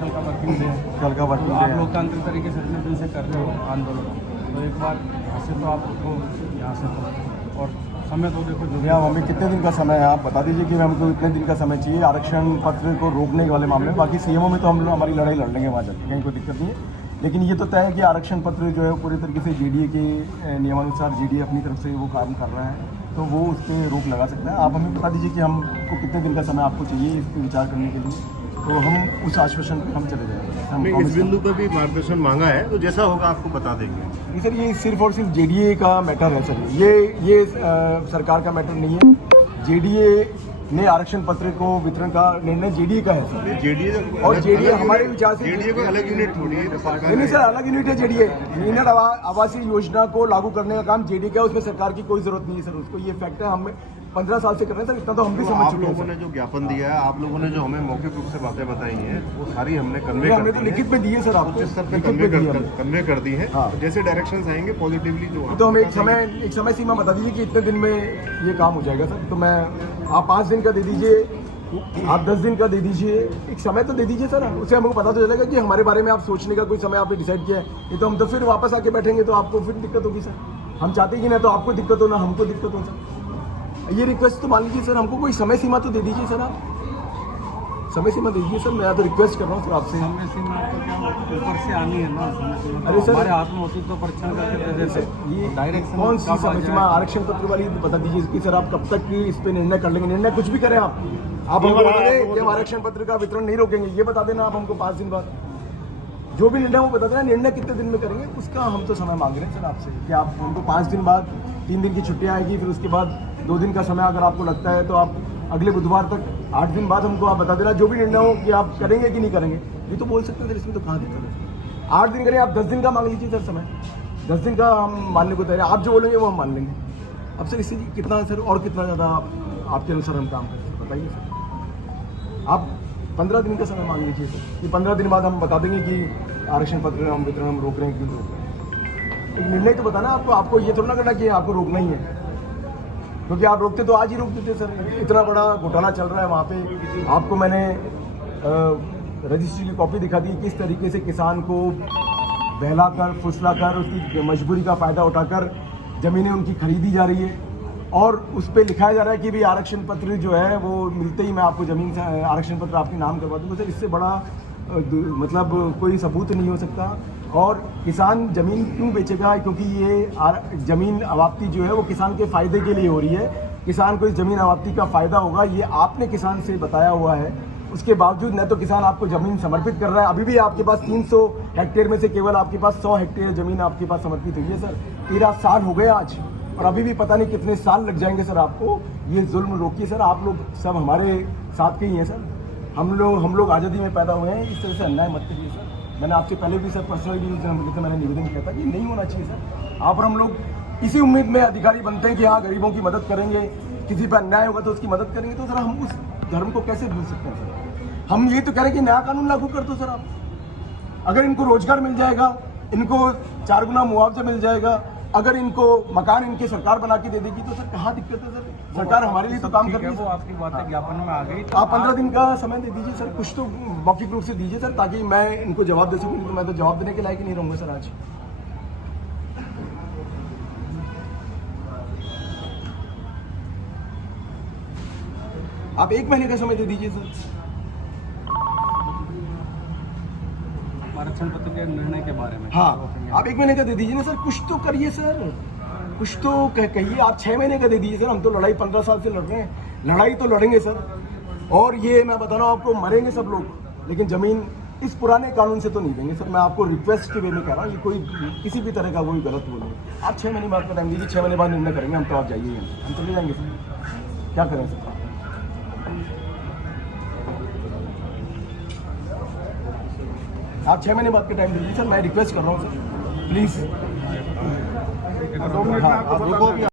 कल का working day है, कल का वर्किंग आप डे है। लोकतांत्रिक तरीके से इतने दिन से कर रहे हो आंदोलन, तो एक बार यहाँ से तो आप उठो, यहाँ से तो, और समय तो देखो जो भी भैया हमें कितने दिन का समय है आप बता दीजिए कि हमको इतने दिन का समय चाहिए आरक्षण पत्र को रोकने वाले मामले में। बाकी सीएमओ में तो हम लोग हमारी लड़ाई लड़ लेंगे वहाँ जाकर, कहीं कोई दिक्कत नहीं है। लेकिन ये तो तय है कि आरक्षण पत्र जो है पूरी तरीके से जीडीए के नियमानुसार जीडीए अपनी तरफ से वो काम कर रहा है, तो वो उस पर रोक लगा सकता है। आप हमें बता दीजिए कि हमको कितने दिन का समय आपको चाहिए इस पर विचार करने के लिए, तो हम उस आश्वासन पर हम चले जाएंगे। हम इस बिंदु पर भी मार्गदर्शन मांगा है, तो जैसा होगा आपको बता देंगे। सर ये सिर्फ और सिर्फ जेडीए का मैटर है सर, ये सरकार का मैटर नहीं है। जेडीए ने आरक्षण पत्र को वितरण का निर्णय जेडीए का है सर, जेडीए और जेडीए हमारे विचार से जेडीए को अलग यूनिट थोड़ी है, नहीं सर, अलग यूनिट है जेडीए। यूनिट आवासीय योजना को लागू करने का काम जेडीए का है, उसमें सरकार की कोई जरूरत नहीं है सर। उसको ये फैक्ट है, हम 15 साल से कर रहे हैं सर, इतना तो हम भी समझ आप चुके हैं लोगों सर। ने जो ज्ञापन दिया है, आप लोगों ने जो हमें मौखिक रूप से बातें बताई हैं, वो सारी हमने कन्वे हमने कर तो दी लिखित में दी है सर, आपको उस स्तर पे लिखित में दी है। कन्वे कर दी है। हाँ। जैसे डायरेक्शंस आएंगे पॉजिटिवली जो तो हमें एक समय सीमा बता दीजिए कि इतने दिन में ये काम हो जाएगा सर। तो मैं आप 5 दिन का दे दीजिए, आप 10 दिन का दे दीजिए, एक समय तो दे दीजिए सर। उससे हमको पता तो चलेगा कि हमारे बारे में आप सोचने का कोई समय आपने डिसाइड किया है। ये तो हम तो फिर वापस आके बैठेंगे तो आपको फिर दिक्कत होगी सर। हम चाहते हैं कि ना तो आपको दिक्कत हो ना हमको दिक्कत हो सर। ये रिक्वेस्ट तो मान लीजिए सर, हमको कोई समय सीमा तो दे दीजिए सर, आप समय सीमा दे दीजिए सर। मैं तो रिक्वेस्ट कर रहा हूँ सर आपसे। समय सीमा तो क्या ऊपर से आनी है ना, समय सीमा अरे तो सर, हमारे हाथ में होती तो परीक्षण करके दे देते। ये डायरेक्शन कौन सी समय सीमा आरक्षण पत्र वाली बता दीजिए कि सर आप कब तक की इस पे निर्णय कर लेंगे। निर्णय कुछ भी करें आप हमको बता दें कि हम आरक्षण पत्र का वितरण नहीं रोकेंगे, ये बता देना आप हमको 5 दिन बाद। जो भी निर्णय वो बता देना, निर्णय कितने दिन में करेंगे उसका हम तो समय मांग रहे हैं सर आपसे कि आप हमको 5 दिन बाद 3 दिन की छुट्टियाँ आएगी, फिर उसके बाद 2 दिन का समय अगर आपको लगता है तो आप अगले बुधवार तक 8 दिन बाद हमको आप बता देना। जो भी निर्णय हो कि आप करेंगे कि नहीं करेंगे, ये तो बोल सकते हैं सर, इसमें तो कहाँ दिक्कत है। 8 दिन करें, आप 10 दिन का मांग लीजिए सर समय, 10 दिन का हम मानने को तैयार हैं। आप जो बोलेंगे वो हम मान लेंगे। अब सर इससे कितना सर और कितना ज़्यादा आपके अनुसार हम काम करें सर, बताइए सर। आप 15 दिन का समय मांग लीजिए सर, कि 15 दिन बाद हम बता देंगे कि आरक्षण पत्र हम वितरण हम रोक रहे हैं, क्यों रोक रहे हैं। एक निर्णय तो बताना आपको, आपको ये थोड़ा ना करना कि आपको रोकना ही है, क्योंकि आप रोकते तो आज ही रोक देते सर। इतना बड़ा घोटाला चल रहा है वहाँ पे। आपको मैंने रजिस्ट्री की कॉपी दिखा दी, किस तरीके से किसान को बहलाकर फुसलाकर उसकी मजबूरी का फ़ायदा उठाकर ज़मीनें उनकी खरीदी जा रही है, और उस पर लिखाया जा रहा है कि भी आरक्षण पत्र जो है वो मिलते ही मैं आपको ज़मीन से आरक्षण पत्र आपके नाम करवा दूँगा। सर इससे बड़ा मतलब कोई सबूत नहीं हो सकता। और किसान ज़मीन क्यों बेचेगा, क्योंकि ये ज़मीन अवाप्ति जो है वो किसान के फ़ायदे के लिए हो रही है। किसान को इस ज़मीन अवाप्ति का फ़ायदा होगा, ये आपने किसान से बताया हुआ है। उसके बावजूद न तो किसान आपको ज़मीन समर्पित कर रहा है, अभी भी आपके पास 300 हेक्टेयर में से केवल आपके पास 100 हेक्टेयर ज़मीन आपके पास समर्पित हुई है सर। 13 साल हो गए आज, और अभी भी पता नहीं कितने साल लग जाएंगे सर आपको। ये जुल्म रोकिए सर, आप लोग सब हमारे साथ के ही हैं सर। हम लोग आज़ादी में पैदा हुए हैं, इस तरह से अन्याय मत करिए सर। मैंने आपसे पहले भी सर पर्सनली मैंने निवेदन किया था कि नहीं होना चाहिए सर। आप और हम लोग इसी उम्मीद में अधिकारी बनते हैं कि हाँ गरीबों की मदद करेंगे, किसी पर अन्याय होगा तो उसकी मदद करेंगे। तो सर हम उस धर्म को कैसे भूल सकते हैं सर। हम ये तो कह रहे हैं कि नया कानून लागू कर दो सर आप। अगर इनको रोजगार मिल जाएगा, इनको 4 गुना मुआवजा मिल जाएगा, अगर इनको मकान इनकी सरकार बना के दे देगी, तो सर कहाँ दिक्कत है सर। सरकार हमारे लिए तो काम कर रही है। वो आपकी बातें ज्ञापन में आ गई, तो आप 15 दिन का समय दे दीजिए सर, कुछ तो मौखिक रूप से दीजिए सर, ताकि मैं इनको जवाब दे सकूँ। तो मैं तो जवाब देने के लायक ही नहीं रहूँगा सर आज। आप 1 महीने का समय दे दीजिए सर। आरक्षण पत्र के निर्णय के बारे में। हाँ, आप 1 महीने का दे दीजिए ना सर, कुछ तो करिए सर, कुछ तो कहिए। आप 6 महीने का दे दीजिए सर। हम तो लड़ाई 15 साल से लड़ रहे हैं, लड़ाई तो लड़ेंगे सर। और ये मैं बता रहा हूँ आपको, मरेंगे सब लोग, लेकिन ज़मीन इस पुराने कानून से तो नहीं देंगे सर। मैं आपको रिक्वेस्ट के वे में कह रहा हूँ, ये कोई किसी भी तरह का कोई गलत बोल। आप 6 महीने बाद का टाइम दीजिए, 6 महीने बाद निर्णय करेंगे हम। तो आप जाइए, हम चले जाएंगे सर, क्या करें सर। आप 6 महीने बाद का टाइम दीजिए सर, मैं रिक्वेस्ट कर रहा हूँ सर, प्लीज़।